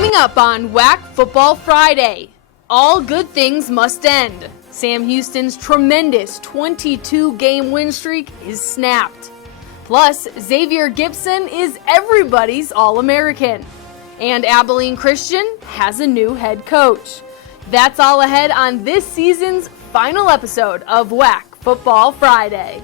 Coming up on WAC Football Friday, all good things must end. Sam Houston's tremendous 22-game win streak is snapped. Plus, Xavier Gibson is everybody's All-American. And Abilene Christian has a new head coach. That's all ahead on this season's final episode of WAC Football Friday.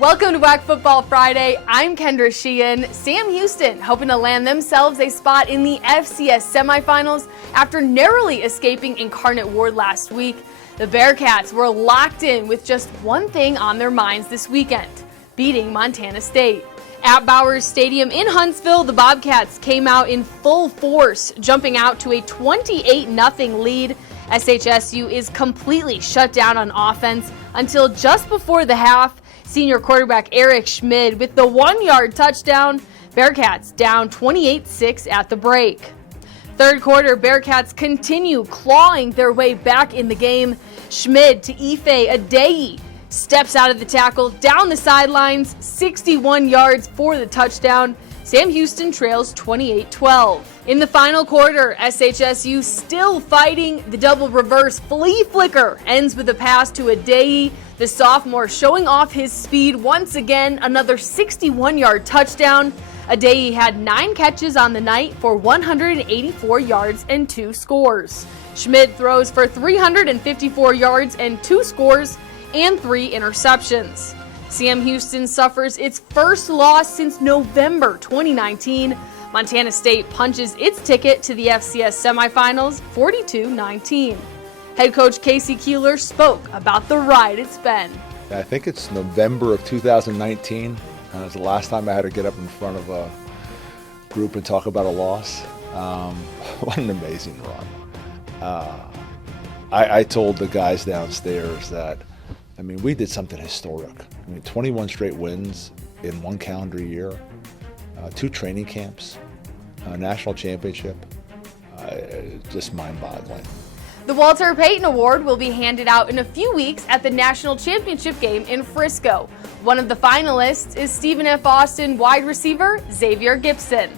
Welcome to WAC Football Friday. I'm Kendra Sheehan. Sam Houston hoping to land themselves a spot in the FCS semifinals after narrowly escaping Incarnate Ward last week. The Bearcats were locked in with just one thing on their minds this weekend: beating Montana State. At Bowers Stadium in Huntsville, the Bobcats came out in full force, jumping out to a 28-0 lead. SHSU is completely shut down on offense until just before the half. Senior quarterback Eric Schmid with the 1-yard touchdown. Bearcats down 28-6 at the break. Third quarter, Bearcats continue clawing their way back in the game. Schmid to Ife Adeyi steps out of the tackle, down the sidelines, 61 yards for the touchdown. Sam Houston trails 28-12. In the final quarter, SHSU still fighting. The double reverse flea flicker ends with a pass to Adeyi. The sophomore showing off his speed once again, another 61-yard touchdown. Adeyi had 9 catches on the night for 184 yards and 2 scores. Schmid throws for 354 yards and 2 scores and 3 interceptions. Sam Houston suffers its first loss since November 2019. Montana State punches its ticket to the FCS semifinals 42-19. Head coach Casey Keeler spoke about the ride it's been. I think it's November of 2019. It was the last time I had to get up in front of a group and talk about a loss. What an amazing run. I told the guys downstairs that, we did something historic. 21 straight wins in one calendar year, 2 training camps, a national championship, just mind-boggling. The Walter Payton Award will be handed out in a few weeks at the National Championship game in Frisco. One of the finalists is Stephen F. Austin wide receiver Xavier Gibson.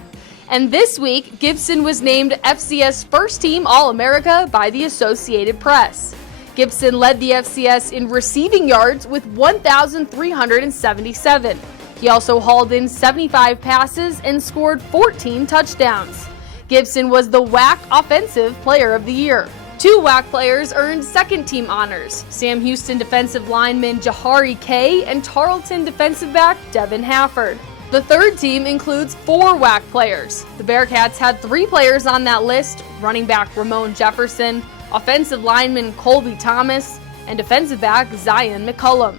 And this week, Gibson was named FCS First Team All-America by the Associated Press. Gibson led the FCS in receiving yards with 1,377. He also hauled in 75 passes and scored 14 touchdowns. Gibson was the WAC Offensive Player of the Year. 2 WAC players earned second-team honors: Sam Houston defensive lineman Jahari Kay and Tarleton defensive back Devin Hafford. The third team includes 4 WAC players. The Bearcats had 3 players on that list: running back Ramon Jefferson, offensive lineman Colby Thomas, and defensive back Zion McCullum.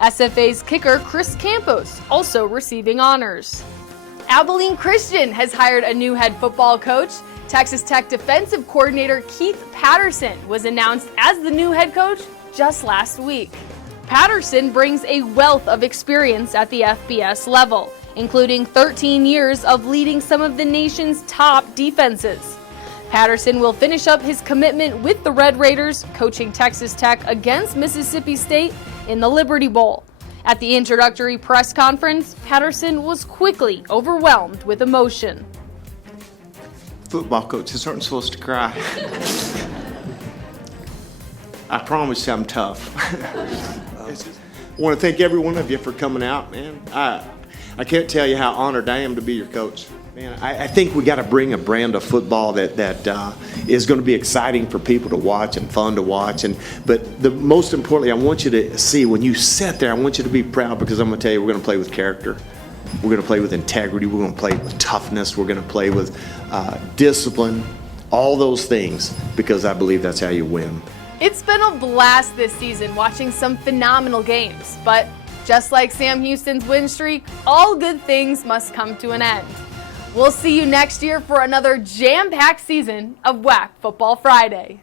SFA's kicker Chris Campos also receiving honors. Abilene Christian has hired a new head football coach. Texas Tech defensive coordinator Keith Patterson was announced as the new head coach just last week. Patterson brings a wealth of experience at the FBS level, including 13 years of leading some of the nation's top defenses. Patterson will finish up his commitment with the Red Raiders, coaching Texas Tech against Mississippi State in the Liberty Bowl. At the introductory press conference, Patterson was quickly overwhelmed with emotion. Football coaches aren't supposed to cry. I promise you I'm tough. I want to thank every one of you for coming out, man. I can't tell you how honored I am to be your coach. Man, I think we got to bring a brand of football that is going to be exciting for people to watch and fun to watch. But the most importantly, I want you to see when you sit there, I want you to be proud, because I'm going to tell you we're going to play with character. We're going to play with integrity. We're going to play with toughness. We're going to play with discipline, all those things, because I believe that's how you win. It's been a blast this season watching some phenomenal games, but just like Sam Houston's win streak, all good things must come to an end. We'll see you next year for another jam-packed season of WAC Football Friday.